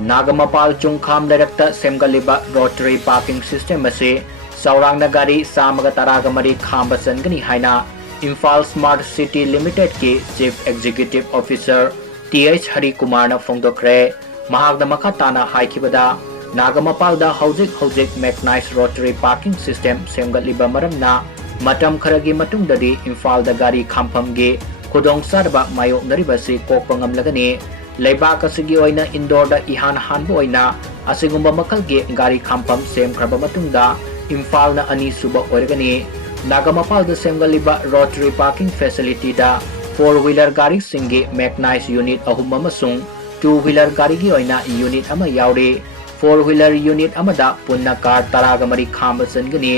Nagamapal Chungkham Directa Semgaliba Rotary Parking System Asi Saurang Nagari Samaga Taragamari Khamba Sangani Haina Imphal Smart City Limited ki Chief Executive Officer TH Harikumar na Fongdokre Mahagda Makatana Haikibada Nagamapal da Hojik Mechanized Rotary Parking System Semgaliba Maramna Matam Kharagi Matungdadi Imphal da Gari Khamfamgi Awaba Mayoknariba Asi Koklagani Leibak asigi oina indoor da ihan hanbo oina asigumba makalgi Gari Khamfam sem khraba matungda Imphal na ani suba oirgani Nagamapal da semgaliba Rotary Parking Facility da 4-wheeler gari singi mechanized unit ahum amasung 2-wheeler gari gi oina unit ama yauri 4-wheeler unit amada punna car taragamari khamba sangani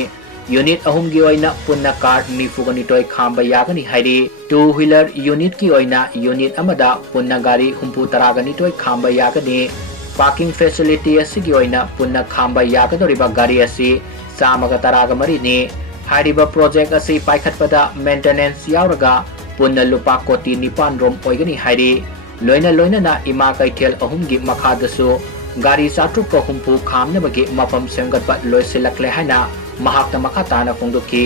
unit ahum gi oina punna car nifugani toy khamba yagani hairi 2-wheeler unit ki oina unit amada punna gari humpu taragani toy khamba yagani parking facility asigi oina punna khamba yagadoriba gari asi samaga taragamari ni Hariba project asi paikhatpada maintenance yauraga punna lupa koti nipan rom oigani hairi loina na ima kaithel ahumgi makhadasu gari satruk ko humpu khamnabagi mafam semgatpa loisilakle haina mahakta makatana fongdoki